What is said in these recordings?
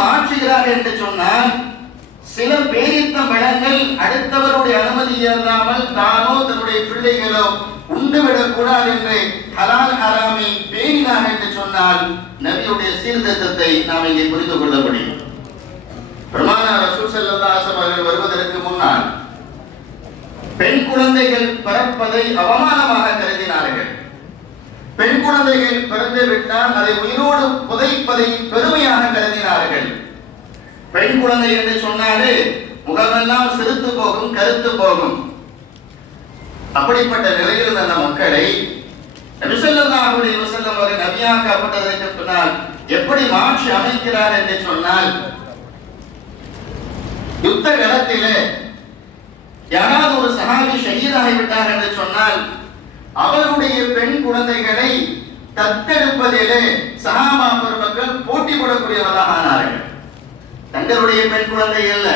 மாற்றுகிறார்கள் என்று சொன்னால் சில பேரித்த பழங்கள் அடுத்தவருடைய அனுமதி இல்லாமல் தானோ தன்னுடைய பிள்ளைகளோ உண்டுவிடக் கூடாது என்று ஹலால் ஹராமை பேணினார்கள் என்று சொன்னால் நபியுடைய சீர்திருத்தத்தை நாம் இங்கே புரிந்து கொள்ள முடியும். பெருமானார் ரசூல் ஸல்லல்லாஹு அலைஹி வஸல்லம் அவர்கள் வருவதற்கு முன்னால் பெண் குழந்தைகள் பிறப்பதை அவமானமாக கருதினார்கள். பெண் குழந்தைகள் பிறந்து விட்டால் அதை உயிரோடு புதைப்பதை பெருமையாக கருதினார்கள். பெண் குழந்தை என்று சொன்னாலே முகமெல்லாம் சிறுத்து போகும், கருத்து போகும். அப்படிப்பட்ட நிலையில் இருந்த மக்களை நபி ஸல்லல்லாஹு அலைஹி வஸல்லம் அவர்கள் நபியாக்கப்பட்டதற்கு பின்னால் எப்படி மாற்றி அமைக்கிறார் என்று சொன்னால், யுத்த களத்திலே யாராவது ஒரு சஹாபி ஷஹீதாகிவிட்டார் என்று சொன்னால் அவருடைய பெண் குழந்தைகளை தத்தெடுப்பதிலே சஹாபா பெருமக்கள் போட்டி போடக்கூடியவர்களாக ஆனார்கள். தங்களுடைய பெண் குழந்தை அல்ல,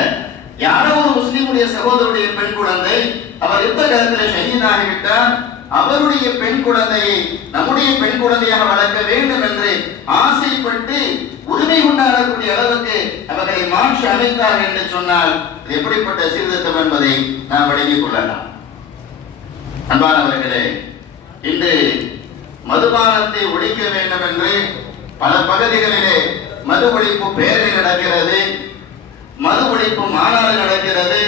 யாரோ ஒரு முஸ்லிமுடைய சகோதரருடைய பெண் குழந்தை அவர் யுத்த களத்தில் ஷஹீதாகிவிட்டார், அவருடைய பெண் குழந்தையை நம்முடைய பெண் குழந்தையாக வளர்க்க வேண்டும் என்று ஆசைப்பட்டு உரிமை கொண்டாடக்கூடிய அளவுக்கு அவர்களை மாற்றி அமைத்தார்கள் என்று சொன்னால் எப்படிப்பட்ட சீர்திருத்தம் என்பதை நாம் விளங்கிக் கொள்ளலாம். அன்பானவர்களே, இன்று மதுபானத்தை ஒழிக்க வேண்டும் என்று பல பகுதிகளிலே மது ஒழிப்பு பேரணி நடக்கிறது, மது ஒழிப்பு மாநாடு நடக்கிறது,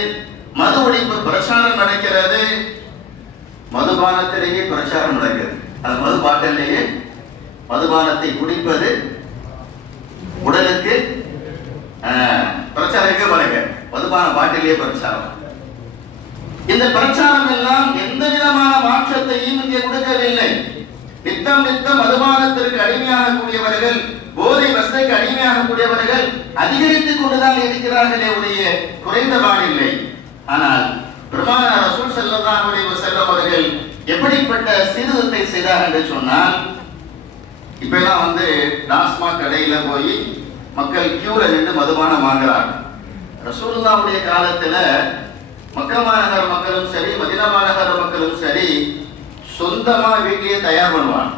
மது ஒழிப்பு பிரச்சாரம் நடக்கிறது. மதுபானத்திலேயே பிரச்சாரம் நடக்கிறது. அது மது பாட்டிலேயே மதுபானத்தை குடிப்பது உடலுக்கு பிரச்சாரம் பாருங்க, மதுபான பாட்டிலேயே பிரச்சாரம். இந்த பிரச்சாரம் எல்லாம் எந்த விதமான மாற்றத்தையும் இங்கே கொடுக்கவில்லை. நித்தம் நித்தம் மதுபானத்திற்கு அடிமையாகக்கூடியவர்கள், போதை வசதிக்கு அடிமையாகக்கூடியவர்கள் அதிகரித்துக் கொண்டுதான் இருக்கிறார்களே ஒழிய குறைந்தபாடில்லை. ஆனால் பெருமானார் ரசூல் ஸல்லல்லாஹு அலைஹி வஸல்லம் அவர்கள் எப்படிப்பட்ட சீர்திருத்தத்தை செய்தார் என்று சொன்னால், இப்ப எல்லாம் டாஸ்மாக் கடையில போய் மக்கள் கியூல நின்று மதுபானம் வாங்குறாங்க. ரசூலுல்லாஹ்வுடைய காலத்துல மக்கா மாநகர மக்களும் சரி, மதீனா மாநகர மக்களும் சரி சொந்தமா வீட்டிலேயே தயார் பண்ணுவாங்க.